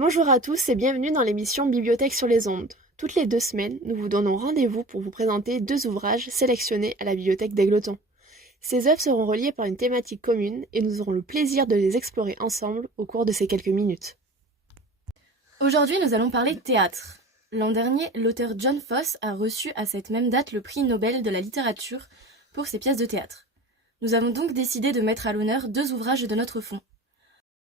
Bonjour à tous et bienvenue dans l'émission Bibliothèque sur les ondes. Toutes les 2 semaines, nous vous donnons rendez-vous pour vous présenter 2 ouvrages sélectionnés à la Bibliothèque d'Égletons. Ces œuvres seront reliées par une thématique commune et nous aurons le plaisir de les explorer ensemble au cours de ces quelques minutes. Aujourd'hui, nous allons parler théâtre. L'an dernier, l'auteur John Fosse a reçu à cette même date le prix Nobel de la littérature pour ses pièces de théâtre. Nous avons donc décidé de mettre à l'honneur 2 ouvrages de notre fonds.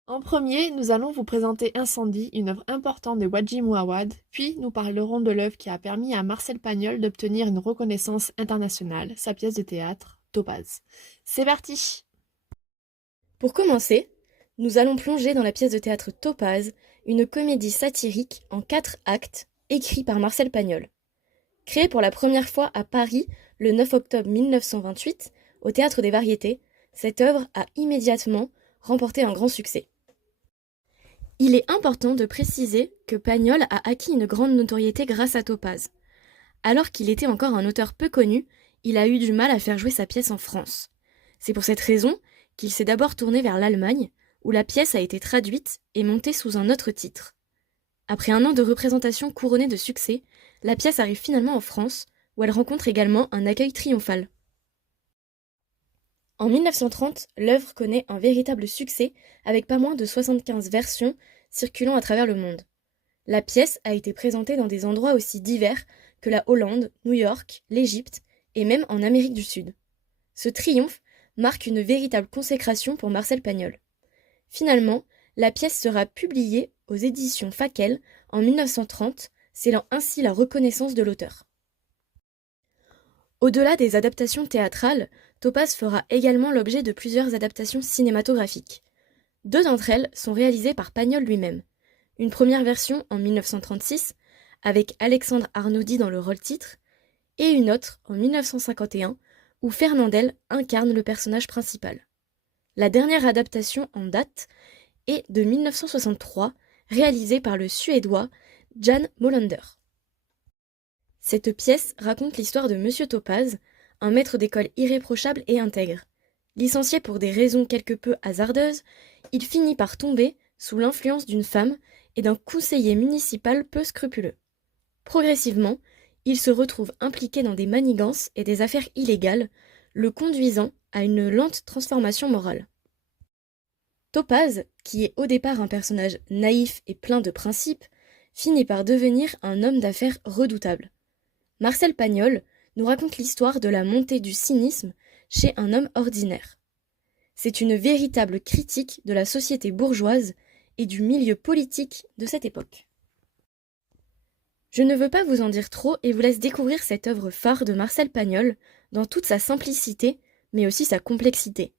En premier, nous allons vous présenter Incendie, une œuvre importante de Wadji Mouawad, puis nous parlerons de l'œuvre qui a permis à Marcel Pagnol d'obtenir une reconnaissance internationale, sa pièce de théâtre, Topaz. C'est parti! Pour commencer, nous allons plonger dans la pièce de théâtre Topaz, une comédie satirique en 4 actes, écrite par Marcel Pagnol. Créée pour la première fois à Paris le 9 octobre 1928, au Théâtre des Variétés, cette œuvre a immédiatement remporté un grand succès. Il est important de préciser que Pagnol a acquis une grande notoriété grâce à Topaz. Alors qu'il était encore un auteur peu connu, il a eu du mal à faire jouer sa pièce en France. C'est pour cette raison qu'il s'est d'abord tourné vers l'Allemagne, où la pièce a été traduite et montée sous un autre titre. Après un an de représentation couronnée de succès, la pièce arrive finalement en France, où elle rencontre également un accueil triomphal. En 1930, l'œuvre connaît un véritable succès avec pas moins de 75 versions circulant à travers le monde. La pièce a été présentée dans des endroits aussi divers que la Hollande, New York, l'Égypte et même en Amérique du Sud. Ce triomphe marque une véritable consécration pour Marcel Pagnol. Finalement, la pièce sera publiée aux éditions Fackel en 1930, scellant ainsi la reconnaissance de l'auteur. Au-delà des adaptations théâtrales, Topaz fera également l'objet de plusieurs adaptations cinématographiques. 2 d'entre elles sont réalisées par Pagnol lui-même. Une première version en 1936, avec Alexandre Arnaudy dans le rôle-titre, et une autre en 1951, où Fernandel incarne le personnage principal. La dernière adaptation en date est de 1963, réalisée par le Suédois Jan Molander. Cette pièce raconte l'histoire de Monsieur Topaz, un maître d'école irréprochable et intègre. Licencié pour des raisons quelque peu hasardeuses, il finit par tomber sous l'influence d'une femme et d'un conseiller municipal peu scrupuleux. Progressivement, il se retrouve impliqué dans des manigances et des affaires illégales, le conduisant à une lente transformation morale. Topaz, qui est au départ un personnage naïf et plein de principes, finit par devenir un homme d'affaires redoutable. Marcel Pagnol nous raconte l'histoire de la montée du cynisme chez un homme ordinaire. C'est une véritable critique de la société bourgeoise et du milieu politique de cette époque. Je ne veux pas vous en dire trop et vous laisse découvrir cette œuvre phare de Marcel Pagnol dans toute sa simplicité, mais aussi sa complexité.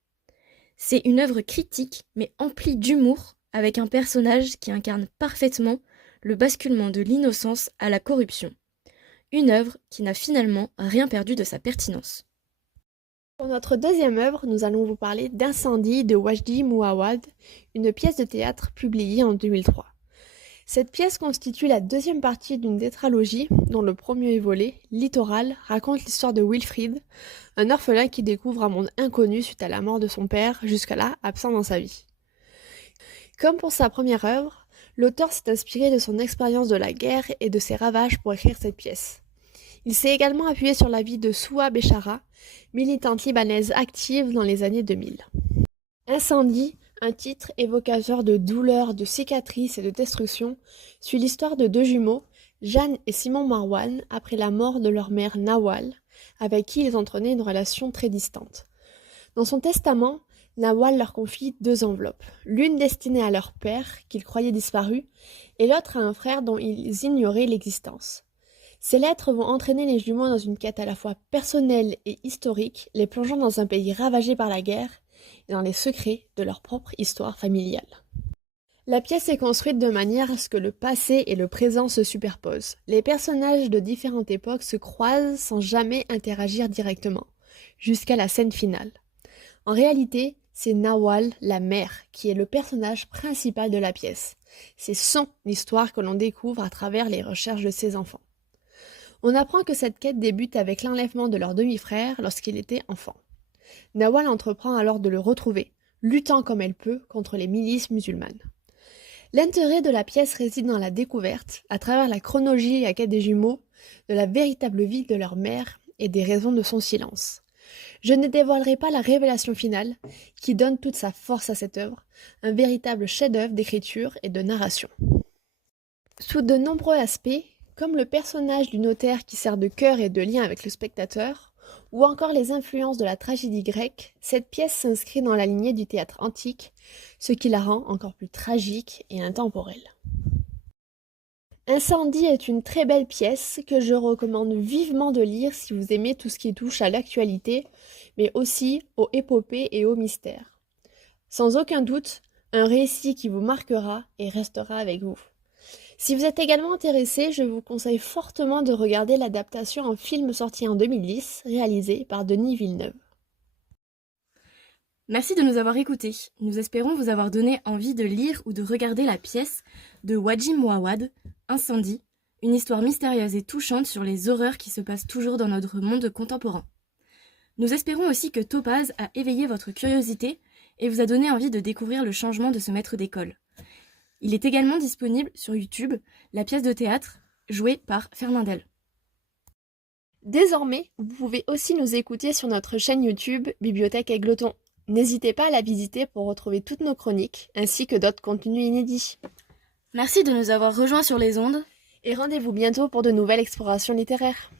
C'est une œuvre critique, mais emplie d'humour, avec un personnage qui incarne parfaitement le basculement de l'innocence à la corruption. Une œuvre qui n'a finalement rien perdu de sa pertinence. Pour notre deuxième œuvre, nous allons vous parler d'Incendie de Wadji Mouawad, une pièce de théâtre publiée en 2003. Cette pièce constitue la deuxième partie d'une tétralogie dont le premier volet, Littoral, raconte l'histoire de Wilfried, un orphelin qui découvre un monde inconnu suite à la mort de son père, jusqu'à-là absent dans sa vie. Comme pour sa première œuvre, l'auteur s'est inspiré de son expérience de la guerre et de ses ravages pour écrire cette pièce. Il s'est également appuyé sur la vie de Soua Béchara, militante libanaise active dans les années 2000. Incendie, un titre évocateur de douleur, de cicatrices et de destruction, suit l'histoire de 2 jumeaux, Jeanne et Simon Marwan, après la mort de leur mère Nawal, avec qui ils entretenaient une relation très distante. Dans son testament, Nawal leur confie 2 enveloppes, l'une destinée à leur père, qu'ils croyaient disparu, et l'autre à un frère dont ils ignoraient l'existence. Ces lettres vont entraîner les jumeaux dans une quête à la fois personnelle et historique, les plongeant dans un pays ravagé par la guerre et dans les secrets de leur propre histoire familiale. La pièce est construite de manière à ce que le passé et le présent se superposent. Les personnages de différentes époques se croisent sans jamais interagir directement, jusqu'à la scène finale. En réalité, c'est Nawal, la mère, qui est le personnage principal de la pièce. C'est son histoire que l'on découvre à travers les recherches de ses enfants. On apprend que cette quête débute avec l'enlèvement de leur demi-frère lorsqu'il était enfant. Nawal entreprend alors de le retrouver, luttant comme elle peut contre les milices musulmanes. L'intérêt de la pièce réside dans la découverte, à travers la chronologie à quai des jumeaux, de la véritable vie de leur mère et des raisons de son silence. Je ne dévoilerai pas la révélation finale, qui donne toute sa force à cette œuvre, un véritable chef-d'œuvre d'écriture et de narration. Sous de nombreux aspects, comme le personnage du notaire qui sert de cœur et de lien avec le spectateur, ou encore les influences de la tragédie grecque, cette pièce s'inscrit dans la lignée du théâtre antique, ce qui la rend encore plus tragique et intemporelle. Incendie est une très belle pièce que je recommande vivement de lire si vous aimez tout ce qui touche à l'actualité, mais aussi aux épopées et aux mystères. Sans aucun doute, un récit qui vous marquera et restera avec vous. Si vous êtes également intéressé, je vous conseille fortement de regarder l'adaptation en film sorti en 2010, réalisé par Denis Villeneuve. Merci de nous avoir écoutés. Nous espérons vous avoir donné envie de lire ou de regarder la pièce de Wadji Mouawad, Incendie, une histoire mystérieuse et touchante sur les horreurs qui se passent toujours dans notre monde contemporain. Nous espérons aussi que Topaz a éveillé votre curiosité et vous a donné envie de découvrir le changement de ce maître d'école. Il est également disponible sur YouTube, la pièce de théâtre jouée par Fernandel. Désormais, vous pouvez aussi nous écouter sur notre chaîne YouTube Bibliothèque Aigleton. N'hésitez pas à la visiter pour retrouver toutes nos chroniques, ainsi que d'autres contenus inédits. Merci de nous avoir rejoints sur les ondes. Et rendez-vous bientôt pour de nouvelles explorations littéraires.